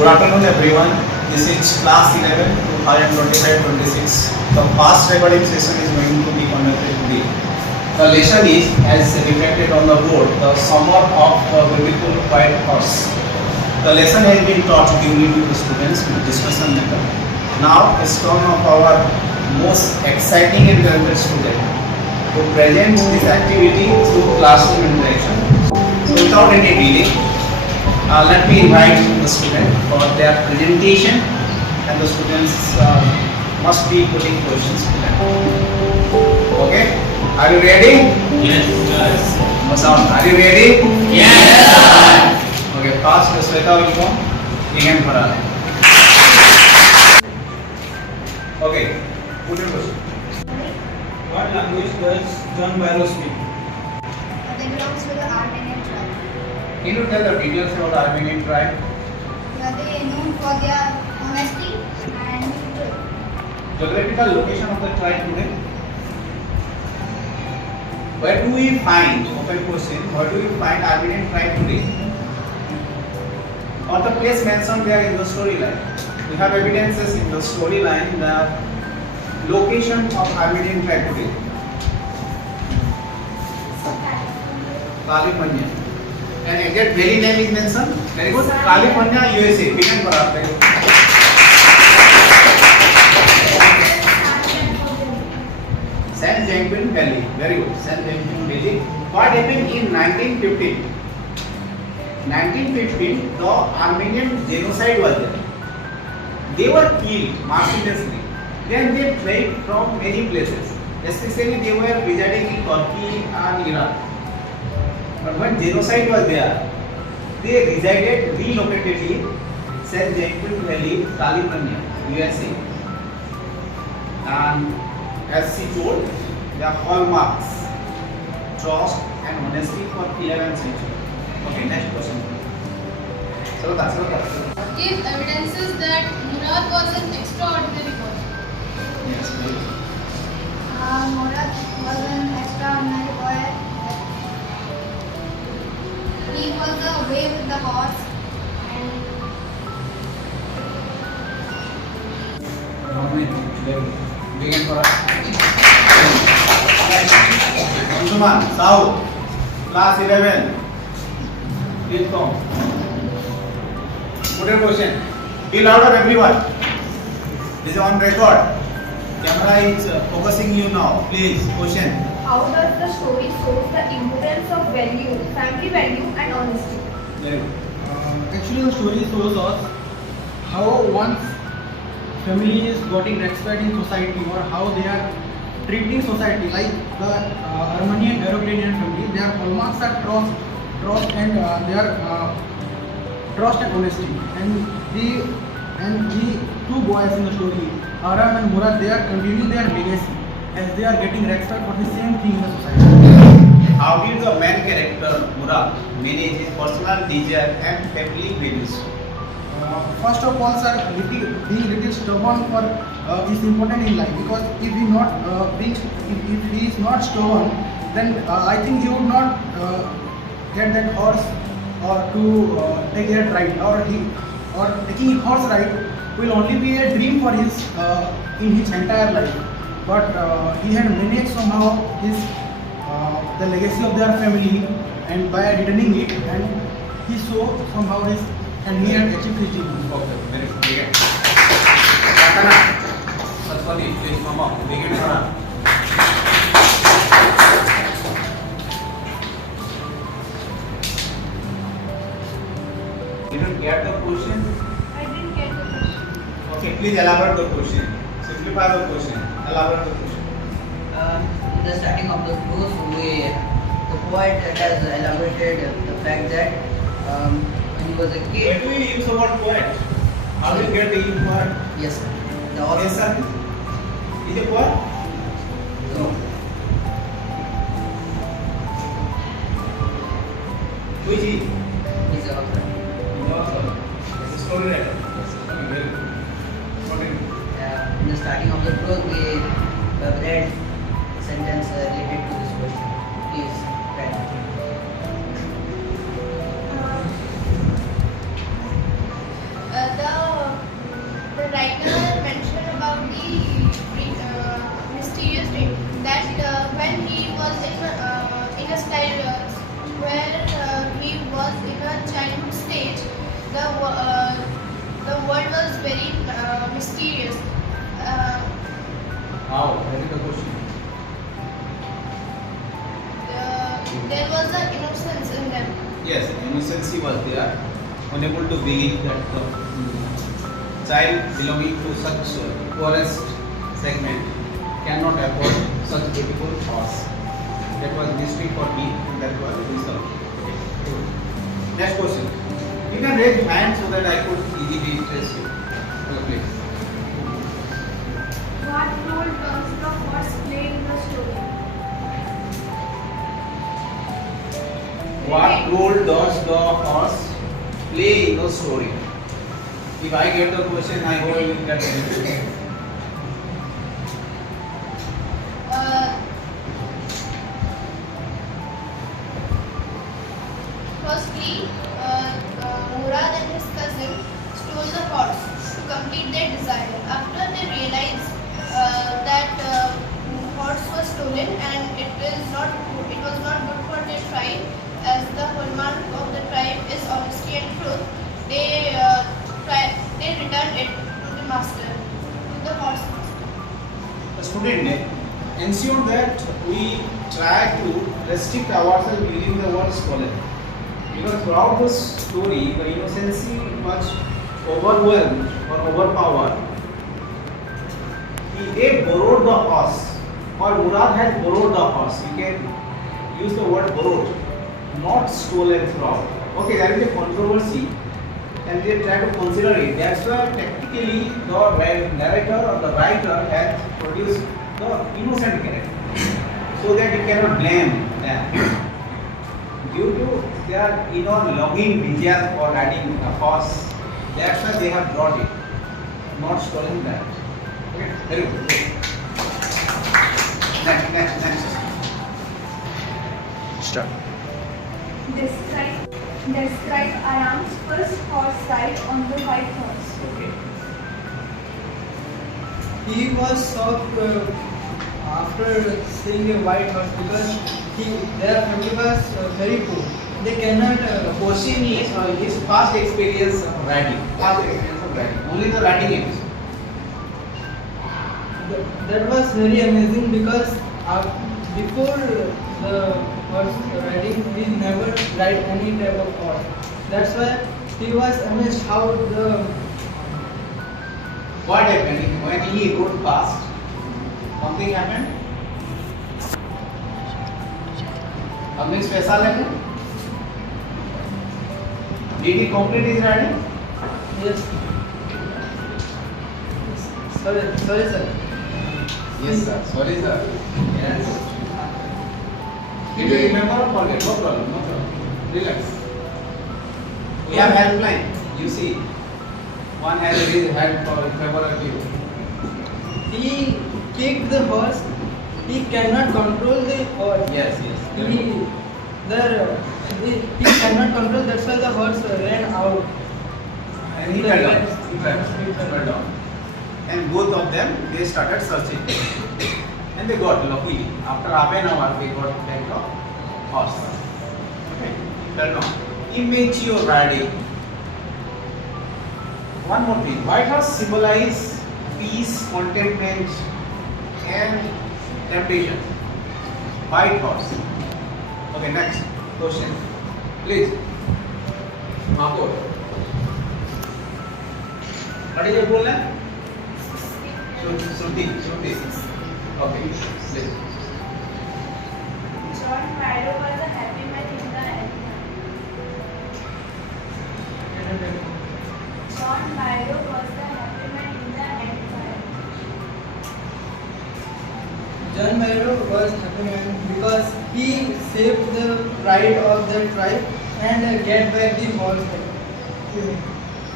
Good afternoon everyone. This is class 11 2025-26. The past recording session is going to be conducted today. The lesson is as reflected on the board, the summer of the beautiful white horse. The lesson has been taught duly to the students with discussion method. Now it's turn of our most exciting and talented student to present this activity through classroom interaction. So without any delay, let me invite the student for their presentation, and the students must be putting questions to them. Okay, are you ready? Yes, yes. Masan, are you ready? Yes, Okay, first Shweta will come. Begin for us. Okay, put your question. What language does John Barrow speak? They belongs to the Armenian tribe. Can you tell the details about the Armenian tribe? They are known for their honesty and truth. Geographical location of the tribe today? Where do we find, open question, where do you find Armenian tribe today? Or the place mentioned there in the storyline? We have evidences in the storyline that location of Armenian tribe today. California. And exact valley name is mentioned. Very good. California, USA. Begin for us. Very good. San Joaquin Valley. Very good. San Joaquin Valley. What happened in 1915? 1915, the Armenian genocide was there. They were killed mercilessly. Then they fled from many places. Especially they were residing in Turkey and Iraq. But when genocide was there, they relocated in San Joaquin Valley, California, USA. And as she told, their hallmarks, trust and honesty for 11th century. Okay, next question. Salota. Give evidences that Murad was an extraordinary person. Yes, please. Murad was an extraordinary poet. He was the way with the horse and Begin for us. Ansuman, Sao, class 11. Please come. Put your question. Be louder, everyone. This is on record. Camera is focusing you now. Please, question. How does the story show the importance of value, family value and honesty? Very good. Actually, the story shows us how one's family is getting respect in society, or how they are treating society. Like the Armenian Arogenian family, their hallmarks are trust and their trust and honesty. And the two boys in the story, Aram and Murad, they are continuing their legacy as they are getting respect for the same thing in the society. How did the main character Murad manage his personal desire and family values? First of all, sir, being little stubborn for is important in life, because if he is not stubborn, then I think he would not get that horse or to take that ride, or taking horse ride will only be a dream for his in his entire life. But he had managed somehow the legacy of their family, and by returning it, and he saw somehow and he had achieved his dream. Okay, very good. Begin. Ratana, Saraswati, please come up. Begin for us. You don't get the question? I didn't get the question. Okay, please elaborate the question. Simplify the question. Elaborate the question. In the starting of the prose, the poet has elaborated the fact that when he was a Where kid. do we use the word poet? How do you get the word? Yes, sir. The author. Yes, sir. Is it poet? No. Which is? He's the author. It's a story writer. Okay, very good. Continue. In the starting of the prose, we have read a sentence related to this question. Please, read. previous time where he was in a childhood stage, the world was very mysterious. How? That is the question. There was an innocence in them. Yes, innocence was there, unable to believe that the child belonging to such poorest segment cannot afford such beautiful horse. That was mystery for me, and that was resolved. Okay. Next question. You can raise your hand so that I could easily trace you. Okay, please. What role does the horse play in the story? What role does the horse play in the story? If I get the question, I hope you will get it. Firstly, Murad and his cousin stole the horse to complete their desire. After they realized that horse was stolen and it was not good for their tribe, as the hallmark of the tribe is honesty and truth, they returned it to the master, to the horse master. The student ensure that we try to restrict ourselves using the word stolen. Because throughout the story, the innocency much overwhelmed or overpowered. They borrowed the horse, or Murad had borrowed the horse. You can use the word borrowed, not stolen throughout. Okay, there is a controversy, and they try to consider it. That's why technically the narrator or the writer has produced the innocent character, so that you cannot blame them. Due to their longing desire for riding a horse, that's why they have brought it, not stolen that. Okay, very good. Next. Start. Describe Aram's first horse ride on the white horse. Okay. He was shocked after seeing a white horse because their family was very poor. They cannot Question is his past experience of riding. Only the riding episode. That was very amazing because before the horse riding, he never ride any type of horse. That's why he was amazed how the What happened when he rode past? Something happened? Something special happened? Did he complete his riding? yes. Sorry sir. Yes, sir. Sorry, sir. Yes. Did you remember or forget? No problem. Relax. We have helpline. You see, one has raised hand for favor of you. He kicked the horse. He cannot control the horse. Yes. He cannot control. That's why the horse ran out. And he fell down. And both of them, they started searching. And they got, luckily, after half an hour, they got back the horse. Okay, fell down. Immature riding. One more thing, white horse symbolize peace, contentment, and temptation. White horse. Okay, next question. Please. Mahmoud. What is your full name? Shruti. Okay, please. John Mayo was a happy man in the end. John Mayo was the happy man in the end. John Mayo was happy man because he saved the pride of the tribe and get back the horse.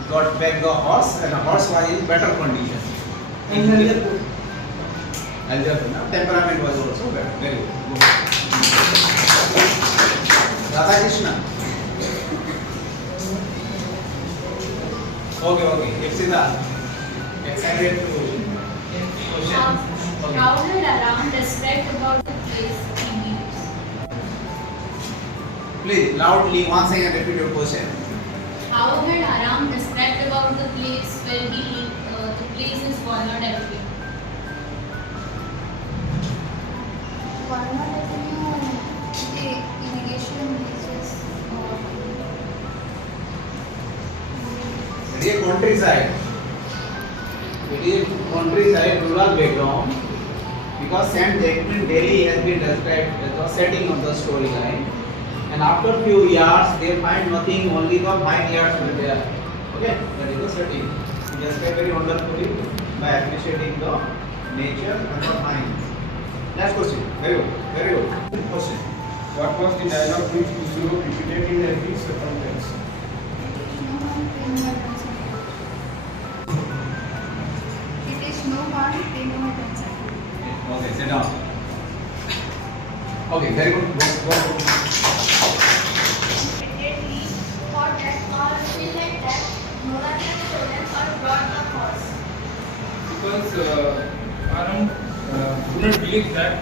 Got back the horse, and the horse was in better condition. And healthier. Temperament was also better. Very good. Radha Krishna. Okay. It's excited to question. Okay. How did Aram describe about the place he lives? Please, loudly, once again repeat your question. How had Aram described about the place where he lived? The place is Walnut Avenue. Walnut Avenue, the irrigation basis It is a countryside. It is countryside rural background because St. Jacqueline Delhi has been described as the setting of the storyline. And after few years, they find nothing, only the vineyards were there. Okay, that is the setting. He described very wonderfully by appreciating the nature and the vines. Next question. Very good. Very good. Good question. What was the dialogue which Kusuro repeated in every circumstance? It is no harm, pay no attention. Okay, sit down. Okay, very good. Go. Immediately thought that or feel like that Nora had stolen or brought the horse. Because Aram could not believe that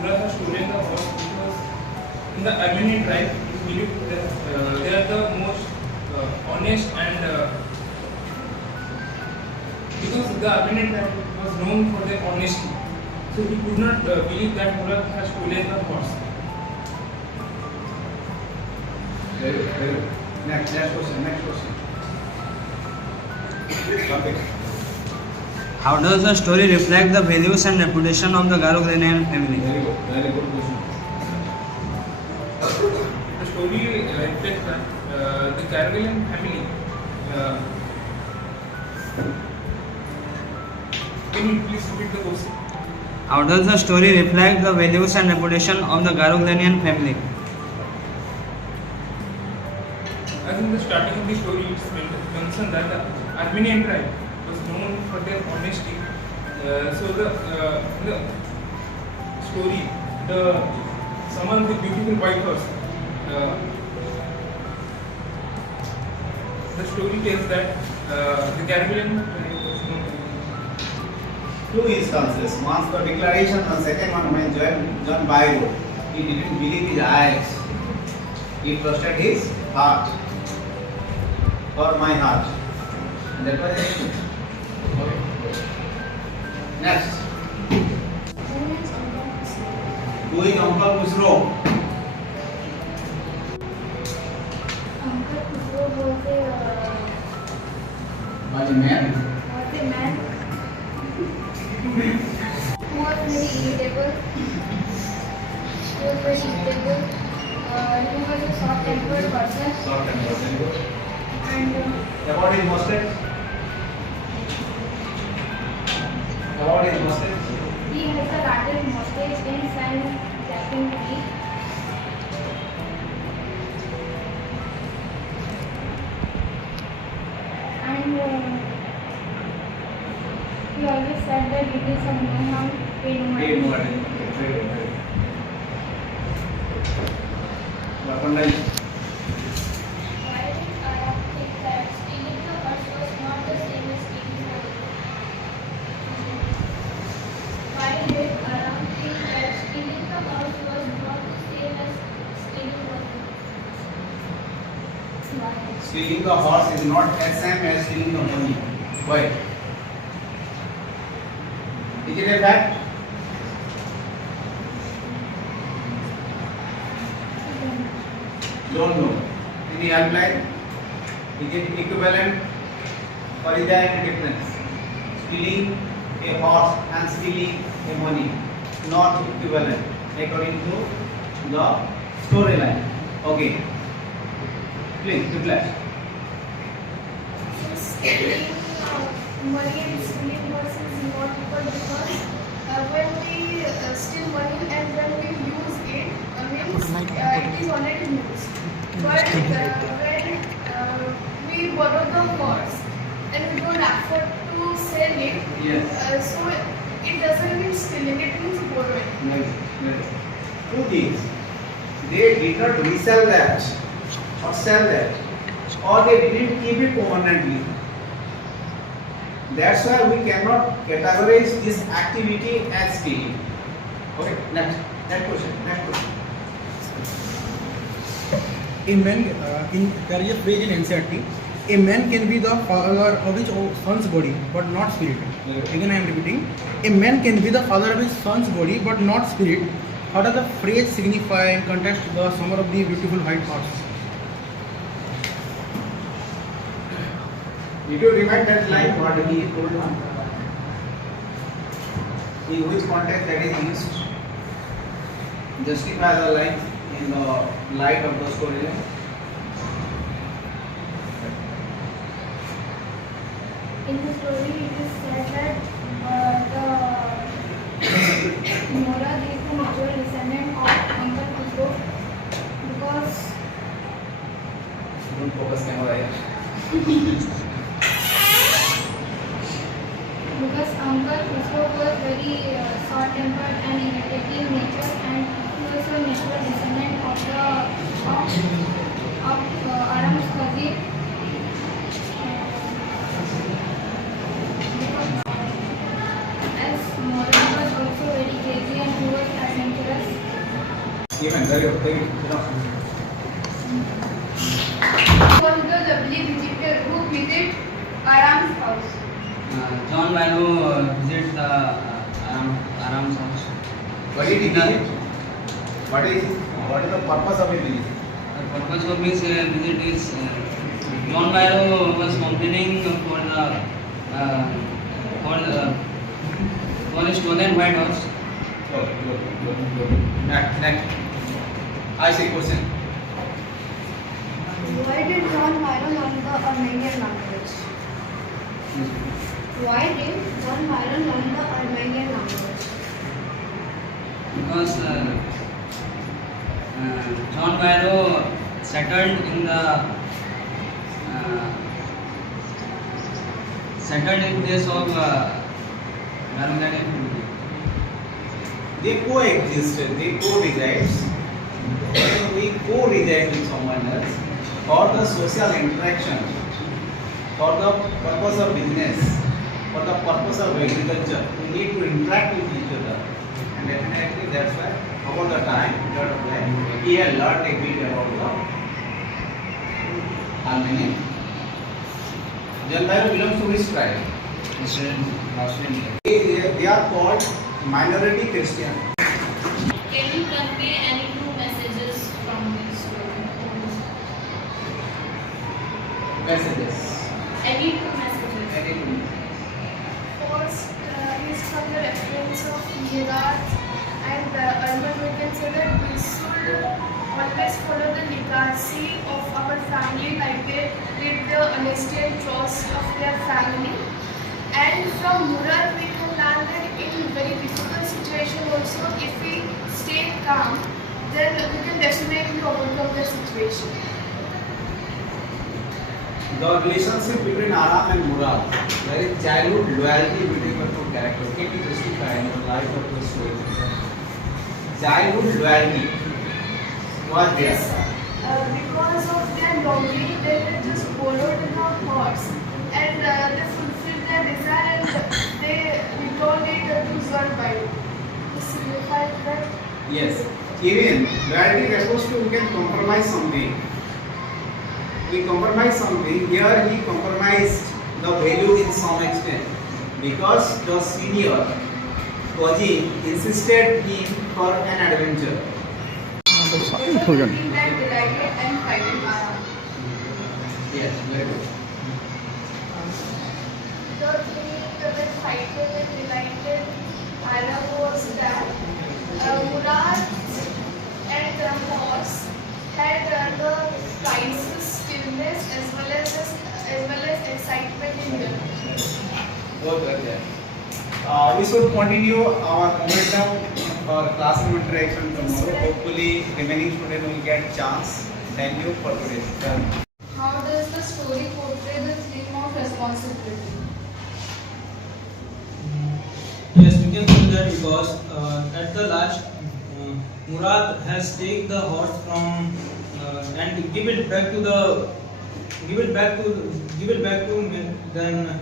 Nora has stolen the horse because in the Armenian tribe, he believed that they are the most honest and because the Armenian tribe was known for their honesty. So he could not believe that Murat has stolen the horse. Very good. Very good. Next question. Topic. How does the story reflect the values and reputation of the Garogranian family? Very good. Very good question. The story reflects that the Garogalian family. Can you please repeat the question? How does the story reflect the values and reputation of the Garogranian family? I think the starting of the story is mentioned that the Armenian tribe was known for their honesty. So the story, someone with beautiful white horse. The story tells that the Caribbean tribe was known. Two instances. Once the declaration, and second one when John Byron, he didn't believe his eyes. He trusted his heart. For my heart. That was it. Okay. Next. Who is Uncle Khusro? Uncle Khusro was Was a man. a man who was very irritable. He was a short-tempered person. Soft and very good. And About his mustache? About his mustache? he has a rather mustache and some laughing teeth. And he always said that it is of no harm, pay no Pay no attention. attention. Very good. Very good. Lapandai. Why did Aram think that stealing the horse was not the same as stealing the horse? Why did Aram think that stealing the horse was not the same as stealing the horse? Stealing the horse is not as same as stealing the money. Why? Is it a fact? Don't know. Any outline? Is it equivalent or is there any difference? Stealing a horse and stealing a money, not equivalent according to the storyline. Okay. Please reply. Stealing money and stealing horse is not equal because when we steal money and when we use it, means it is already used. But when we borrow the horse and we don't afford to sell it, Yes. so it doesn't mean stealing, it means borrowing. Nice. Two things. They did not resell that or sell that, or they didn't keep it permanently. That's why we cannot categorize this activity as stealing. Okay, next question. a man there is a phrase in NCERT. A man can be the father of his son's body, but not spirit. Again, I am repeating. A man can be the father of his son's body, but not spirit. How does the phrase signify and contrast the summer of the beautiful white horse? Did you remind that line what he told now? In which context that is used? Justify the line in the light of the storyline. In the story, it is said that Mora is the natural descendant of Uncle Khusro because Don't focus camera here. Uncle Khusro was very short-tempered and irritating in nature, and he was a natural descendant of Aram's cousin. As Mora was also very crazy and he was adventurous. Even very okay. Was the lovely visitor who visited Aram's house. John Manu visits the Aram's house. What did he visit? What is the purpose of his visit? The purpose of his visit is John Manu was complaining for the stolen white horse. Next. I see question. Why did John Byron learn the Armenian language? Why did John Byron learn the Armenian language? Because John Byron settled in place of Garudanian. They coexisted, they co-reside. When we co-reside with someone else for the social interaction, for the purpose of business, for the purpose of agriculture, we need to interact with each other. And definitely that's why over the time, he had learned a bit about the Armenian. John Byron belongs to which tribe? They are called minority Christian. Can you convey any two messages from this story? Messages. Any two messages? Any two. First is from the reference of Murad and Urban. We can say that we should always follow the legacy of our family, like they did the honesty and trust of their family. And from Murad we can learn that in very difficult situation also, if we stay calm, then we can definitely overcome the situation. The relationship between Aram and Murad, there is childhood loyalty between the two characters. Can you justify in the life of the story? Childhood loyalty was there. Because of their longing, they just followed the horse and they fulfilled their desire and they returned it to Zorbai. This signifies that. Yes. Even loyalty refers to we can compromise something. We compromise something. Here he compromised the value in some extent because the senior Koji insisted him for an adventure. That delighted and frightened Aram. Yes, very good. The thing that frightened and delighted Aram was that Murad and the horse had the priceless stillness as well as excitement in them. Both were there. We should continue our momentum for classroom interaction tomorrow. Hopefully, remaining students will get chance. Thank you for today's turn. How does the story portray the theme of responsibility? Yes, we can do that because at the last, Murad has taken the horse from and give it back to then.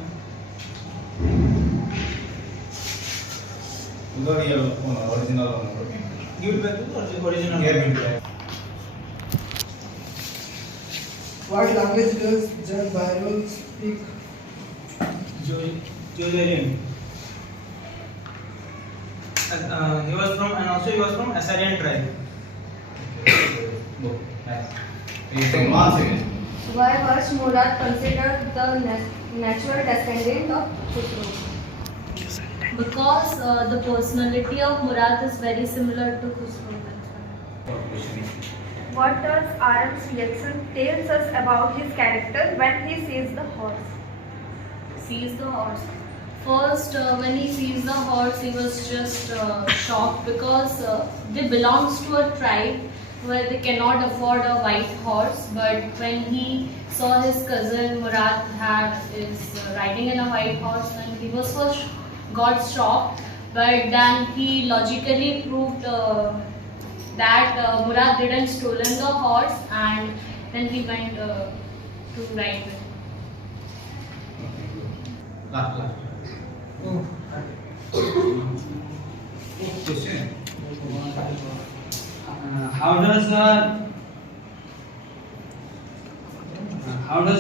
Original. Give it back to the original. Yeah, What language does John Byron speak? Georgian. He was from Assyrian tribe. Go. Nice. One second. Why was Murad considered the natural descendant of Khusro? Because the personality of Murad is very similar to Khusro. What does Aram's reaction tells us about his character when he sees the horse? Sees the horse. First, when he sees the horse, he was just shocked because they belongs to a tribe where they cannot afford a white horse. But when he saw his cousin Murad is riding in a white horse, then he was first got shocked. But then he logically proved that Murad didn't stolen the horse, and then he went to ride with him. Last. Question. How does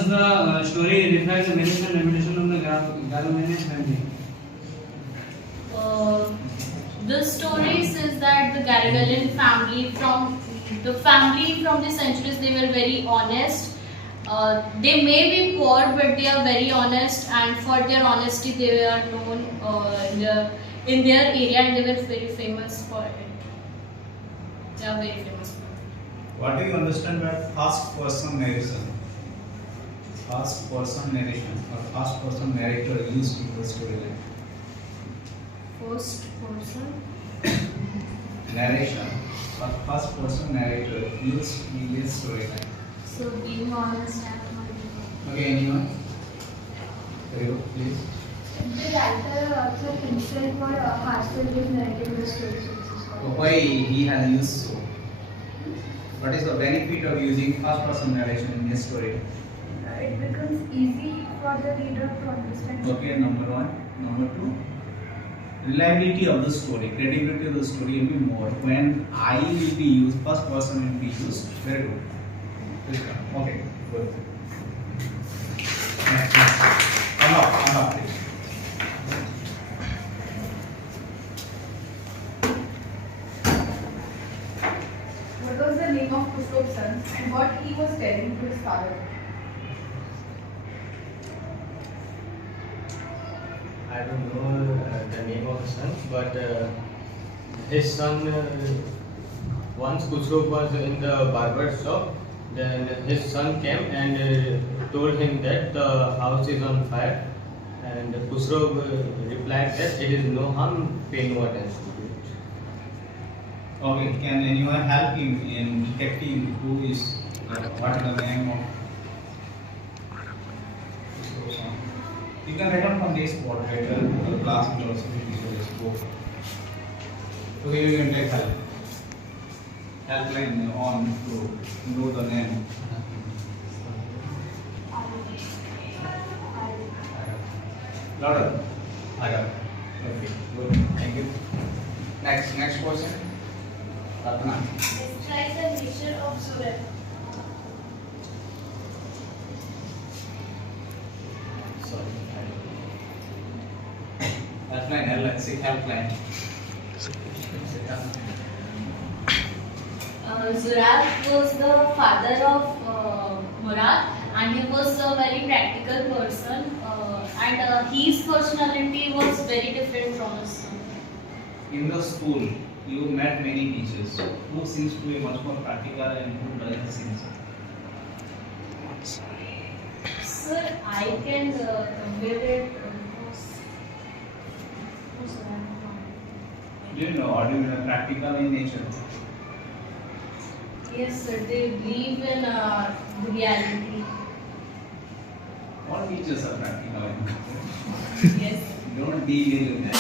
the story reflect the values and reputation of the Gallo-Venetian family? The story says that the Garagalian family from the centuries, they were very honest. They may be poor, but they are very honest, and for their honesty they are known in their area, and they were very famous for it. They are very famous for it. What do you understand by first person narration? First person narration or first person narrator used in the storyline. First person Narration or first person narrator used in this storyline. So being honest and Okay, anyone? Rio, please. The writer also himself or Haskell is narrating the story. Why he has used so? What is the benefit of using first person narration in a story? It becomes easy for the reader to understand. Okay, number one. Number two, reliability of the story, credibility of the story will be more when I will be used, first person will be used. Very good. Okay, good. Next. Come up, please. What was the name of Khusro's son and what he was telling to his father? I don't know the name of the son, but his son, once Khusro was in the barber shop, then his son came and told him that the house is on fire, and Khusro replied that it is no harm, pay no attention to it. Okay, can anyone help him in detecting who is, what is the name of Khusro's son? You can write down from this spot, later the class will also be visual. Okay, you can take help. Helpline on to know the name. Louder. Okay, good. Thank you. Next question. Ratna. Describe the nature of Surah. Sorry. Helpline, LXC helpline. Zurat was the father of Murad, and he was a very practical person, and his personality was very different from his son. In the school, you met many teachers. Who seems to be much more practical and who doesn't seem so? Sir, I can compare it. Do you know, or do you know practical in nature? Yes, sir, they believe in the reality. All teachers are practical in nature. Yes. Don't deal in that.